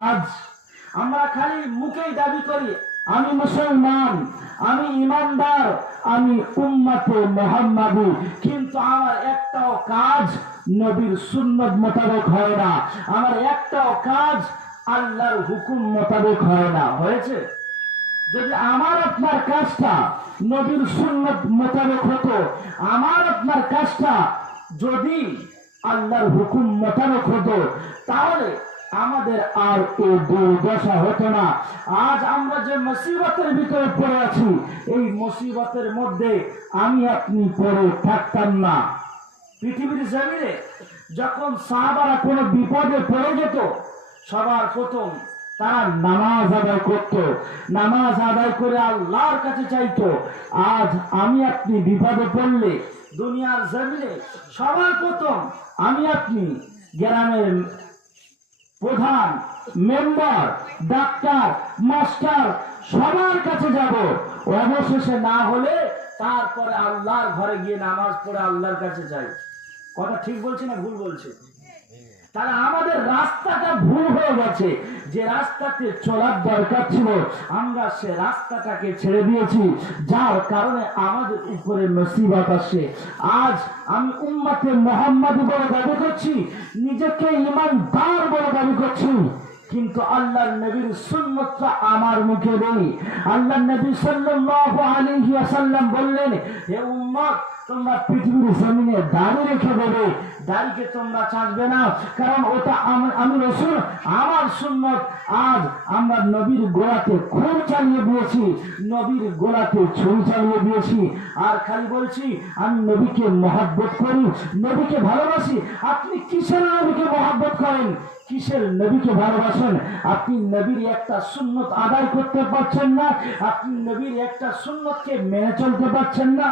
আজ আমরা খালি মুখেই দাবি করি আমি মুসলমান, আমি ইমানদার, আমি উম্মতে মুহাম্মাদি, কিন্তু আমার একটাও কাজ নবীর সুন্নত মোতাবেক হয় না, আমার একটাও কাজ আল্লাহর হুকুম মোতাবেক হয় না। হয়েছে? যদি আমার আপনার কাজটা নবীর সুন্নত মোতাবেক হতো, আমার আপনার কাজটা যদি আল্লাহর হুকুম মোতাবেক হতো, তাহলে আমাদের আর এই দুর্দশা হতো না। আজ আমরা যে মুসিবতের ভিতরে পড়ে আছি, এই মুসিবতের মধ্যে আমি আপনি পড়ে থাকতাম না। পৃথিবীর জমিনে যখন সাহাবারা কোনো বিপদে পড়ে যেত, সবার প্রথম তারা নামাজ আদায় করত, নামাজ আদায় করে আল্লাহর কাছে চাইতো। আজ আমি আপনি বিপদে পড়লে দুনিয়ার জমিনে সবার প্রথম আমি আপনি গ্রামের প্রধান, মেম্বার, ডাক্তার, মাস্টার সবার কাছে যাব, অবশেষে না হলে তারপরে আল্লাহর ঘরে গিয়ে নামাজ পড়ে আল্লাহর কাছে যাই। কথা ঠিক বলছি না ভুল বলছি? তাহলে আমাদের রাস্তাটা ভুল হয়ে গেছে। যে রাস্তাতে চলার দরকার ছিল আমরা সে রাস্তাটাকে ছেড়ে দিয়েছি, যার কারণে আমাদের উপরে মুসিবত আসে। আজ আমি উম্মতে মুহাম্মাদি বলে দাবি করছি, নিজেকে ইমানদার বলে দাবি করছি, কিন্তু আল্লাহর নবীর সুন্নতটা আমার মুখে নেই। আল্লাহর নবী সাল্লাল্লাহু আলাইহি ওয়াসাল্লাম বললেন, হে উম্মত, তোমরা পৃথিবীর জমিনে দাড়ি রেখে দেবে, দাড়িকে তোমরা চাঁদবে না, কারণ ওটা আমি রাসূল, আমার সুন্নত। আজ আমরা নবীর গোলাতে খুন চালিয়ে দিয়েছি, নবীর গোলাতে ছুরি চালিয়ে দিয়েছি, আর খালি বলছি আমি নবীকে মহব্বত করি, নবীকে ভালোবাসি। আপনি কিসের নবীকে মহব্বত করেন, কিসের নবীকে ভালোবাসেন? আপনি নবীর একটা সুন্নত আদায় করতে পারছেন না, আপনি নবীর একটা সুন্নতকে মেনে চলতে পারছেন না,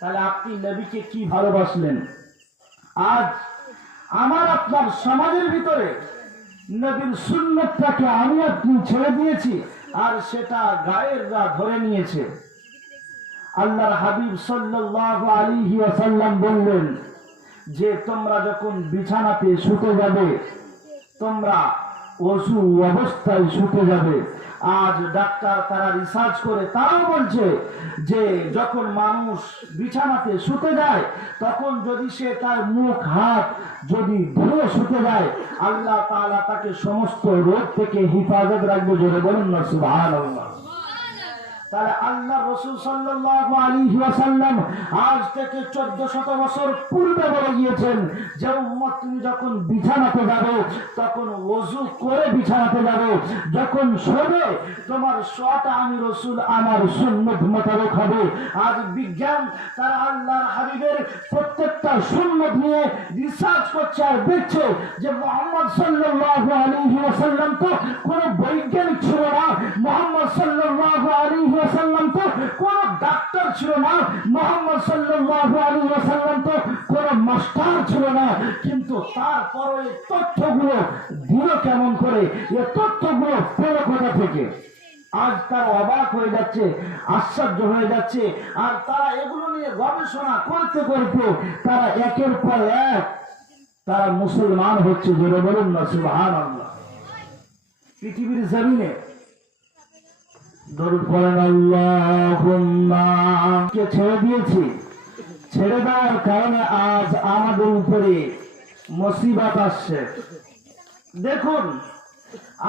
তাহলে আপনি নবীকে কি ভালোবাসলেন? আজ আমার আপনার সমাজের ভিতরে নবীর সুন্নতটাকে আমি আপনি ছেড়ে দিয়েছি, আর সেটা গায়েররা ধরে নিয়েছে। আল্লাহর হাবিব সাল্লাল্লাহু আলাইহি ওয়াসাল্লাম বললেন যে তোমরা যখন বিছানাতে শুতে যাবে, তোমরা ওযু অবস্থায় শুতে যাবে। আজ ডাক্তার তারা রিসার্চ করে তারাও বলছে যে যখন মানুষ বিছানাতে শুতে যায়, তখন যদি সে তার মুখ হাত যদি ধুয়ে শুতে যায়, আল্লাহ তাআলা তাকে সমস্ত রোগ থেকে হেফাজত রাখবে। জোরে বলুন না সুবহানাল্লাহ। তাহলে আল্লাহ রাসূল সাল্লাল্লাহু আলাইহি ওয়াসাল্লাম আজ থেকে 1400 বছর পূর্বে বলে গিয়েছেন যে উম্মত, তুমি যখন বিছানাতে যাবে তখন ওযু করে বিছানাতে যাবে, যখন শোবে তোমার শোয়াটা আমি রাসূল আমার সুন্নাত মোতাবেক হবে। আজ বিজ্ঞান তারা আল্লাহর হাবিবের প্রত্যেকটা সুন্নাত নিয়ে রিসার্চ করছে আর দেখছে যে মুহাম্মদ সাল্লাল্লাহু আলাইহি ওয়াসাল্লাম তো কোনো বৈজ্ঞানিক ছিল না, মুহাম্মদ সাল্লাল্লাহু আলাইহি ওয়াসাল্লাম তো কোন ডাক্তার ছিল না, মুহাম্মদ সাল্লাল্লাহু আলাইহি ওয়াসাল্লাম তো কোন মাস্টার ছিল না, কিন্তু তারপরে এই তথ্যগুলো দিল কেমন করে, এই তথ্যগুলো পেল কোথা থেকে? আজ তারা অবাক হয়ে যাচ্ছে, আশ্চর্য হয়ে যাচ্ছে, আর তারা এগুলো নিয়ে গবেষণা করতে করতে তারা একের পর এক তারা মুসলমান হচ্ছে। জোরে বলুন না সুবহানাল্লাহ। পৃথিবীর জমিনে দরুদ পড়েন আল্লাহুম্মা, কে ছেড়ে দিয়েছি, ছেড়ে দেওয়ার কারণে আজ আমাদের উপরে মুসিবত আসছে। দেখুন,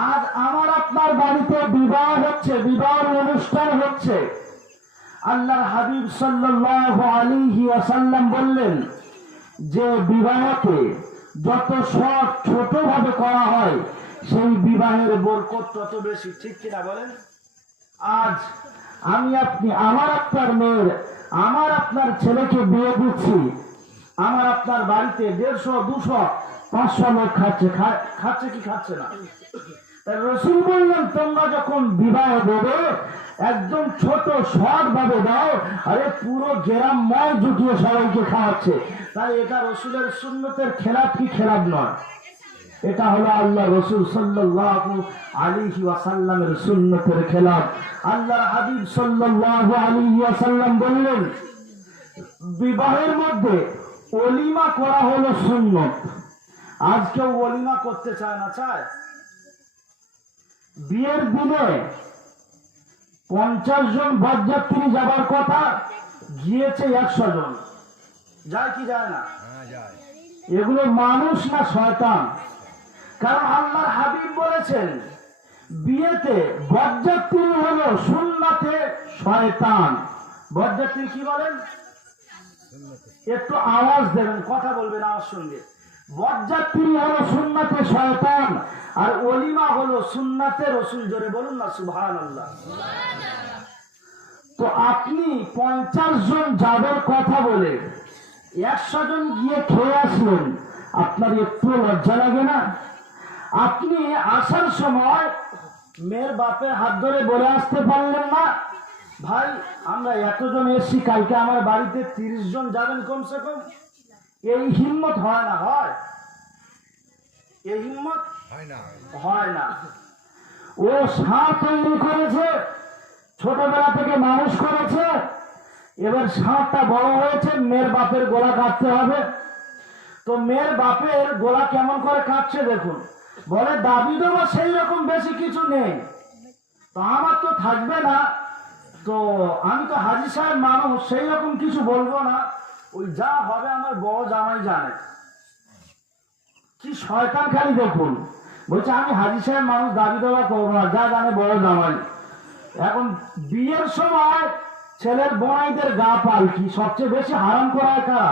আজ আমার আপনার বাড়িতে বিবাহ হচ্ছে, বিবাহ অনুষ্ঠান হচ্ছে। আল্লাহর হাবিব সাল্লাল্লাহু আলাইহি ওয়াসাল্লাম বললেন যে বিবাহকে যত সব ছোট ভাবে করা হয়, সেই বিবাহের বরকত তত বেশি। ঠিক কিনা বলেন? আজ আমি আপনি আমার আপনার মেয়ের, আমার আপনার ছেলেকে বিয়ে দিচ্ছি, আমার আপনার বাড়িতে 150, 200, 500 লোক খাচ্ছে, খাচ্ছে কি খাচ্ছে না? তাই রাসূল বললেন তোমরা যখন বিবাহ দেবে একদম ছোট শর্ট ভাবে দাও, আরে পুরো গ্রামময় জুটিয়ে সবাইকে খাওয়াচ্ছে। তাই এটা রাসূলের সুন্নতের খেলাফ কি খেলাফ নয়? এটা হলো আল্লাহ রাসূল সাল্লাল্লাহু আলাইহি ওয়াসাল্লামের সুন্নতের খেলাফ। আল্লাহর হাবিব সাল্লাল্লাহু আলাইহি ওয়াসাল্লাম বললেন বিবাহের মধ্যে ওলিমা করা হলো সুন্নত। আজ কেউ ওলিমা করতে চায় না? চায়? বিয়ের দিনে 50 জন বরযাত্রী যাবার কথা, গিয়েছে 100 জন। যায় কি যায় না? এগুলো মানুষ না শয়তান? কারণ আল্লাহর হাবিব বলেছেন বিয়েতে বরযাত্রী হলো সুন্নাতে শয়তান। বরযাত্রী কি বলেন? একটু আওয়াজ দেবেন, কথা বলবেন আমার সঙ্গে। বরযাত্রী হলো সুন্নাতে শয়তান, আর ওলিমা হলো সুন্নাতে রসুল। জোরে বলুন না সুবহানাল্লাহ। তো আপনি 50 জন যাবার কথা বলে 100 জন গিয়ে খেয়ে আসলেন, আপনার একটু লজ্জা লাগে না? আপনি আসার সময় মেয়ের বাপের হাত ধরে বলে আসতে পারলেন না, ভাই আমরা এতজন এসছি, কালকে আমার বাড়িতে 30 জন যাবেন কমসে কম? এই হিম্মত হয় না? হয়? এই হিম্মত হয় না। ও সাপ তৈরি করেছে, ছোটবেলা থেকে মানুষ করেছে, এবার সাপটা বড় হয়েছে, মেয়ের বাপের গলা কাটতে হবে। তো মেয়ের বাপের গলা কেমন করে কাটছে দেখুন। বলে দাবি দেওয়া সেই রকম বেশি কিছু নেই, তো আমার তো থাকবে না, তো আমি তো হাজী সাহেব মানুষ, সেই রকম কিছু বলবো না, ওই যা হবে আমার বড় জামাই জানে। কি শয়তান খালি দেখুন, বলছে আমি হাজী সাহেব মানুষ, দাবি দেওয়া করবো না, যা জানে বড় জামাই। এখন বিয়ের সময় ছেলের বোনাইদের গা পালকি সবচেয়ে বেশি হারাম করা কারা?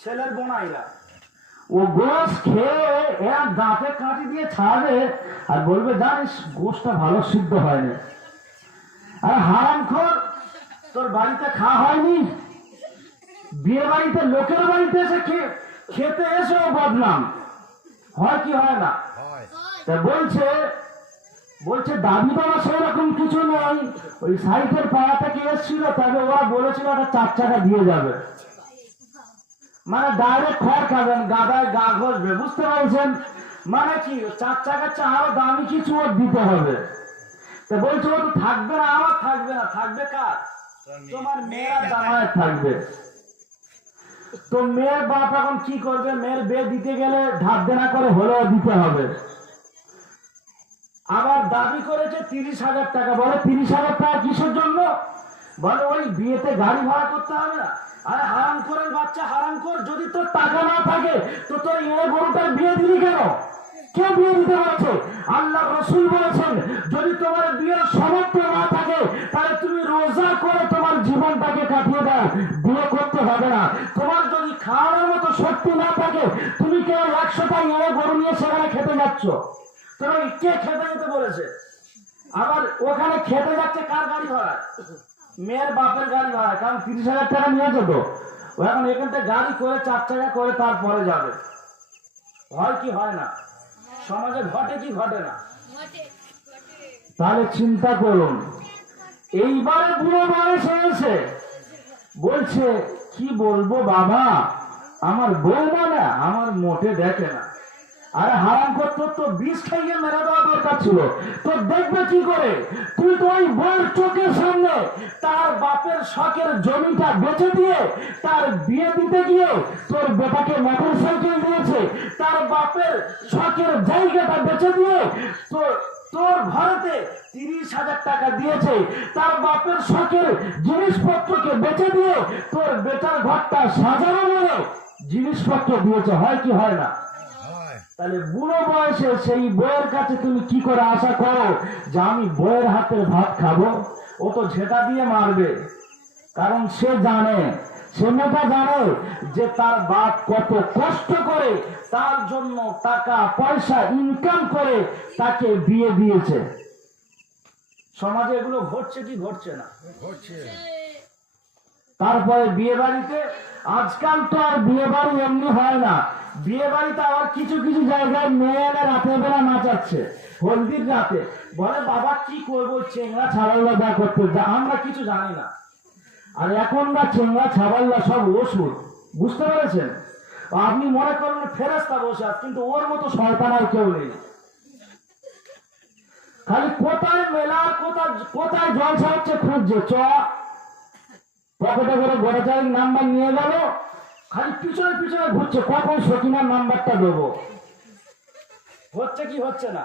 ছেলের বোনাইরা। ও গোশ খেয়ে এক দাঁতে কাটি দিয়ে ছাড়বে আর বলবে জানিস গোশটা ভালো সিদ্ধ হয়নি। আর হারামখোর, তোর বাড়িতে খাওয়া হয়নি, বিয়ে বাড়িতে লোকের বাড়িতে এসে খেতে এসেও বদনাম হয় কি হয় না? তা বলছে দাবি দেওয়া সেরকম কিছু নেই, ওই সাইকেল পাড়া থেকে এসেছিল, তবে ওরা বলেছিল একটা 4 চাকা দিয়ে যাবে, মানে ডাইরেক্ট খড় খাবেন, গাদায় গা ঘষবে, বুঝতে পারছেন? মানে কি 4 চাকার চেয়ে আরো দামি কিছু ওর দিতে হবে। তো বলছে ও তো থাকবে না, আমার থাকবে না, থাকবে কার? তোমার মেয়ের জামাই থাকবে। তো মেয়ের বাপ এখন কি করবে? মেয়ের বিয়ে দিতে গেলে ধার দেনা করে হলেও দিতে হবে। আবার দাবি করেছে 30,000 টাকা। বলে 30,000 টাকা কিসের জন্য? বলে ওই বিয়েতে গাড়ি ভাড়া করতে হবে না। আরে হারামখোরের বাচ্চা, হারামখোর, যদি তোর টাকা না থাকে তো তোর এনে গরুটার বিয়ে দিলি কেন? কে বিয়ে দিতে বলেছে? আল্লাহ রসুল বলেছেন যদি তোমার বিয়ের সামর্থ্য না থাকে তাহলে তুমি রোজা করে তোমার জীবনটাকে কাটিয়ে দাও, বিয়ে করতে হবে না। তোমার যদি খাওয়ানোর মতো শক্তি না থাকে, তুমি কেন 100টা এনে গরু নিয়ে সেখানে খেতে যাচ্ছ? তোমার কে খেতে যেতে বলেছে? আবার ওখানে খেতে যাচ্ছে কার গাড়ি ভাড়া? মেয়ের বাপের গাড়ি ভাড়া, কারণ 30,000 টাকা নিয়েছে তো। ও এখন এখান থেকে গাড়ি করে 4 চাকা করে তারপরে যাবে। হয় কি হয় না? সমাজে ঘটে কি ঘটে না? তাহলে চিন্তা করুন, এইবারে বুড়ো বয়স হয়েছে, বলছে কি বলবো বাবা, আমার বউ মানে আমার মোটে দেখে না। আরে হারাম করতো তো 20 খাইয়ে মেরে দেওয়া দরকার ছিল, তো দেখবে কি করে? তুই তো ওই বউয়ের চোখের সামনে তার বাপের শখের জমিটা বেচে দিয়ে তার বিয়ে দিতে গিয়ে তোর বেটাকে মোটর সাইকেল দিয়েছে, তার বাপের শখের জায়গাটা বেচে দিয়ে তোর ঘরেতে 30,000 টাকা দিয়েছে, তার বাপের শখের জিনিসপত্রকে বেচে দিয়ে তোর বেটার ঘরটা সাজানো বলে জিনিসপত্র দিয়েছে। হয় কি হয় না? তাহলে বুড়ো বয়সে সেই বইয়ের কাছে তুমি কি করে আশা করো যে আমি বইয়ের হাতের ভাত খাবো? ও তো ঝেঁটা দিয়ে মারবে, কারণ সে জানে, সে মেয়েটা জানে যে তার বাপ কত কষ্ট করে তার জন্য টাকা পয়সা ইনকাম করে তাকে বিয়ে দিয়েছে। সমাজে এগুলো ঘটছে কি ঘটছে না? ঘটছে। তারপরে বিয়ে বাড়িতে, আজকাল তো আর বিয়ে বাড়ি এমনি হয় না, বিয়ে বাড়িতে আবার কিছু কিছু জায়গায় মেয়েরা রাতের বেলা নাচাচ্ছে, হলদির রাতে। বলে বাবা কি করবো, চেংড়া ছাড়াল্লা যা করতে, আমরা কিছু জানি না। আর এখনকার চেংড়া ছাড়াল্লা সব ওষুধ, বুঝতে পেরেছেন? আপনি মনে করেন ফেরেশতা বসে আছে, কিন্তু ওর মতো শয়তান আর কেউ নেই। খালি কোথায় মেলা, কোথায় জলসা হচ্ছে খুঁজছে, পকেটে করে গোটা চারিক নাম্বার নিয়ে গেল, খালি পিছনে পিছনে ঘুরছে, কখন সকিনার নাম্বারটা দেবো। হচ্ছে কি হচ্ছে না?